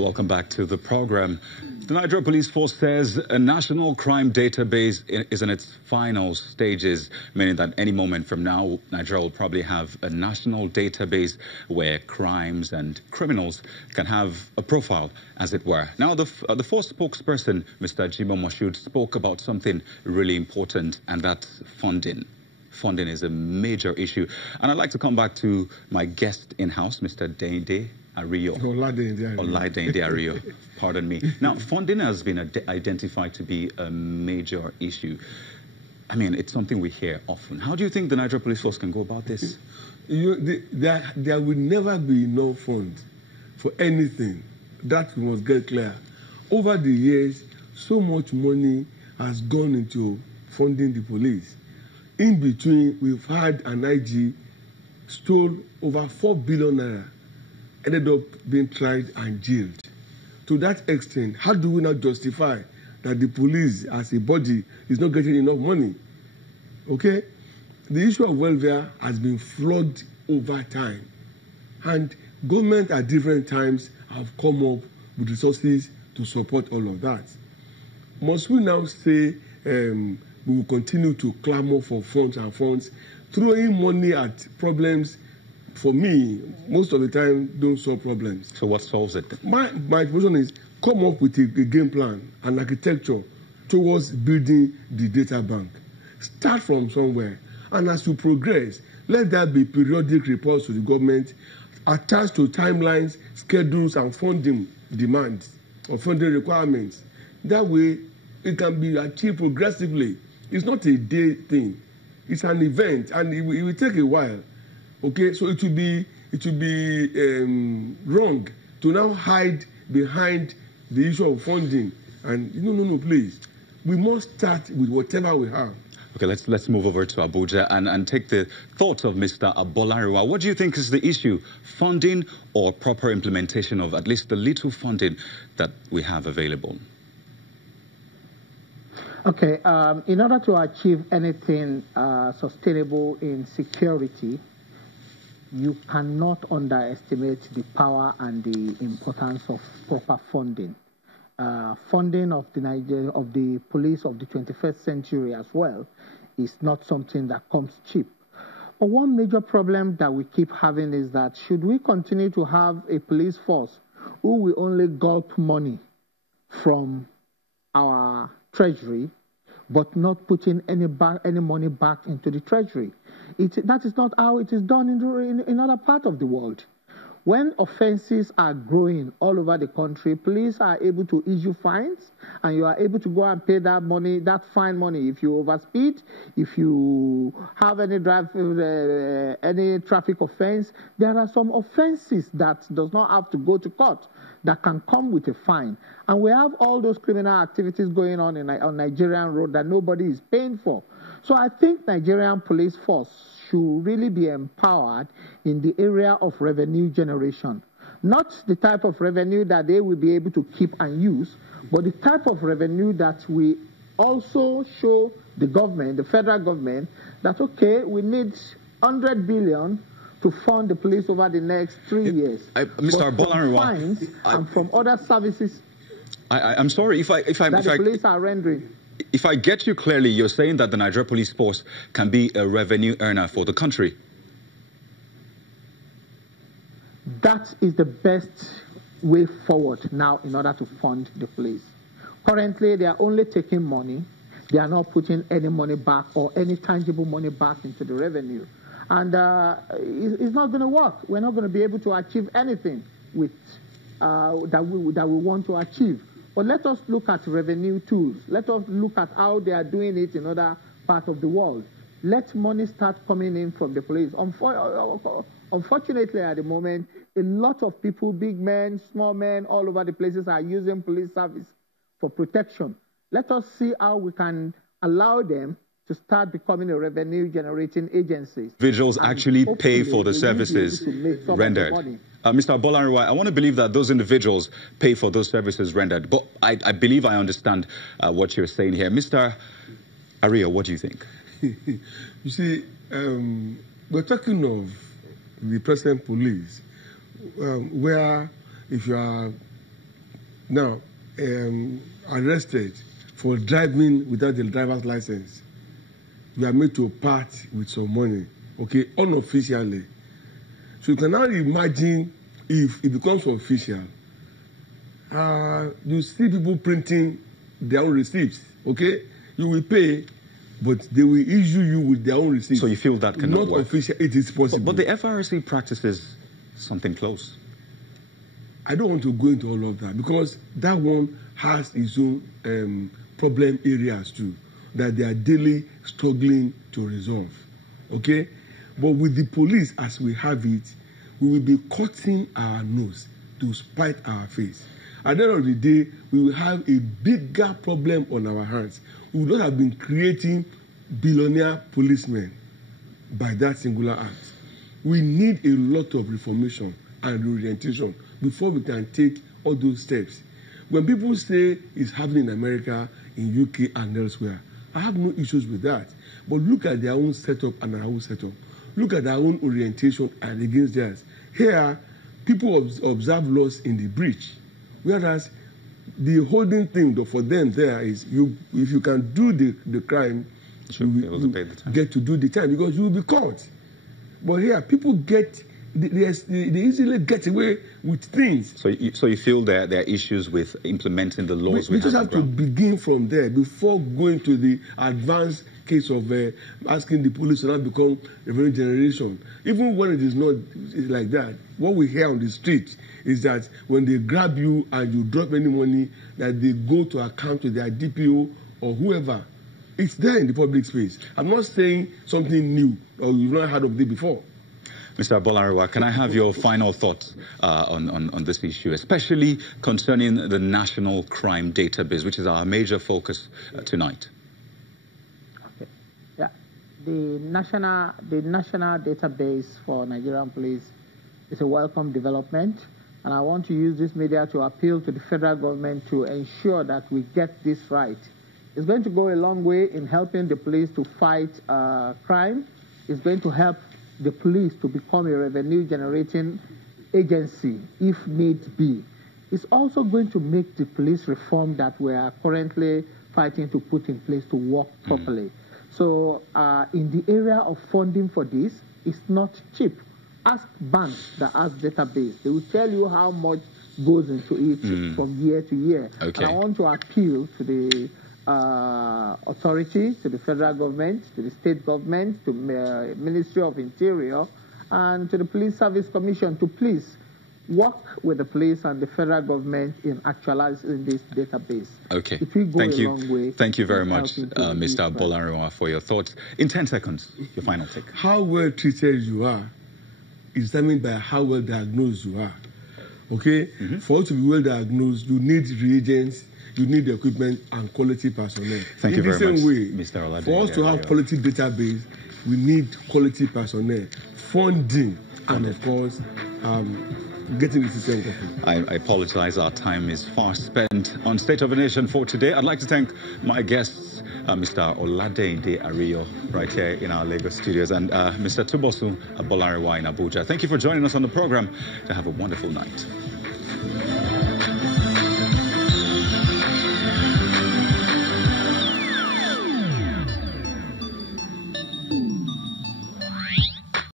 Welcome back to the program. The Nigeria Police Force says a national crime database is in its final stages, meaning that any moment from now, Nigeria will probably have a national database where crimes and criminals can have a profile, as it were. Now, the force spokesperson, Mr. Jimo Moshood, spoke about something really important, and that's funding. Funding is a major issue. And I'd like to come back to my guest in-house, Mr. Dende Ario. Oladende Ario. Pardon me. Now, funding has been identified to be a major issue. I mean, it's something we hear often. How do you think the Nigeria Police Force can go about this? There will never be enough funds for anything. That we must get clear. Over the years, so much money has gone into funding the police. In between, we've had an IG stole over 4 billion naira, ended up being tried and jailed. To that extent, how do we now justify that the police as a body is not getting enough money? Okay? The issue of welfare has been flogged over time. And government at different times have come up with resources to support all of that. Must we now say we will continue to clamor for funds and funds, throwing money at problems? For me, most of the time, don't solve problems. So what solves it? My position is come up with a game plan, an architecture towards building the data bank. Start from somewhere. And as you progress, let there be periodic reports to the government attached to timelines, schedules, and funding demands or funding requirements. That way, it can be achieved progressively. It's not a day thing. It's an event, and it will take a while. Okay, so it will be wrong to now hide behind the issue of funding. And no, please. We must start with whatever we have. Okay, let's move over to Abuja and take the thoughts of Mr. Abolariwa. What do you think is the issue? Funding or proper implementation of at least the little funding that we have available? Okay, in order to achieve anything sustainable in security, you cannot underestimate the power and the importance of proper funding. Funding of the police of the 21st century as well is not something that comes cheap. But one major problem that we keep having is that should we continue to have a police force who will only gulp money from our treasury, but not putting any money back into the treasury? That is not how it is done in other parts of the world. When offenses are growing all over the country, police are able to issue fines, and you are able to go and pay that money, that fine money. If you overspeed, if you have any traffic offense, there are some offenses that does not have to go to court that can come with a fine. And we have all those criminal activities going on Nigerian road that nobody is paying for. So I think Nigerian police force should really be empowered in the area of revenue generation. Not the type of revenue that they will be able to keep and use, but the type of revenue that we also show the government, the federal government, that, okay, we need 100 billion to fund the police over the next 3 years. Mr. Abolariwa, fines and from other services I'm sorry if the police are rendering. If I get you clearly, you're saying that the Nigeria Police Force can be a revenue earner for the country. That is the best way forward now in order to fund the police. Currently, they are only taking money. They are not putting any money back or any tangible money back into the revenue. And it's not going to work. We're not going to be able to achieve anything with that we want to achieve. But let us look at revenue tools. Let us look at how they are doing it in other parts of the world. Let money start coming in from the police. Unfortunately, at the moment, a lot of people, big men, small men, all over the places are using police service for protection. Let us see how we can allow them to start becoming a revenue-generating agency. Individuals actually pay for the services rendered. Mr. Abolariwa, I want to believe that those individuals pay for those services rendered. But I believe I understand what you're saying here. Mr. Ario, what do you think? You see, we're talking of the present police, where if you are now arrested for driving without the driver's license, you are made to part with some money, okay, unofficially. So you can now imagine if it becomes official. You see people printing their own receipts, okay? You will pay, but they will issue you with their own receipts. So you feel that cannot Not work? official, it is possible. But the FRC practices something close. I don't want to go into all of that because that one has its own problem areas too that they are daily struggling to resolve, okay? But with the police as we have it, we will be cutting our nose to spite our face. At the end of the day, we will have a bigger problem on our hands. We would not have been creating billionaire policemen by that singular act. We need a lot of reformation and reorientation before we can take all those steps. When people say it's happening in America, in UK and elsewhere, I have no issues with that. But look at their own setup and our own setup. Look at our own orientation and against theirs. Here, people observe laws in the breach. Whereas the holding thing for them there is if you can do the crime, you get to do the time because you will be caught. But here, people they easily get away with things. So you feel there are issues with implementing the laws? We just have to begin from there before going to the advanced case of asking the police to not become a revenue generation. Even when it is not like that, what we hear on the street is that when they grab you and you drop any money, that they go to account to their DPO or whoever. It's there in the public space. I'm not saying something new or you've not heard of it before. Mr. Bolariwa, can I have your final thoughts on this issue, especially concerning the National Crime Database, which is our major focus tonight? Okay. Yeah. The national database for Nigerian police is a welcome development, and I want to use this media to appeal to the federal government to ensure that we get this right. It's going to go a long way in helping the police to fight crime. It's going to help the police to become a revenue-generating agency, if need be. It's also going to make the police reform that we are currently fighting to put in place to work properly. So in the area of funding for this, it's not cheap. Ask banks that has database. They will tell you how much goes into it from year to year. Okay. And I want to appeal to the authorities, to the federal government, to the state government, to the Ministry of Interior, and to the Police Service Commission to please work with the police and the federal government in actualizing this database. Okay. It will go a long way. Thank you very much, Mr. Bolariwa, for your thoughts. In 10 seconds, your final take. How well treated you are is determined by how well diagnosed you are. Okay? For you to be well diagnosed, you need reagents, you need the equipment and quality personnel. Thank you very much, way, Mr. Olade. For us to have quality database, we need quality personnel, funding, and of course, getting the system going. I apologize, our time is fast spent on State of the Nation for today. I'd like to thank my guests, Mr. Olade Ario, right here in our Lagos studios, and Mr. Tubosu Bolariwa in Abuja. Thank you for joining us on the program. Have a wonderful night.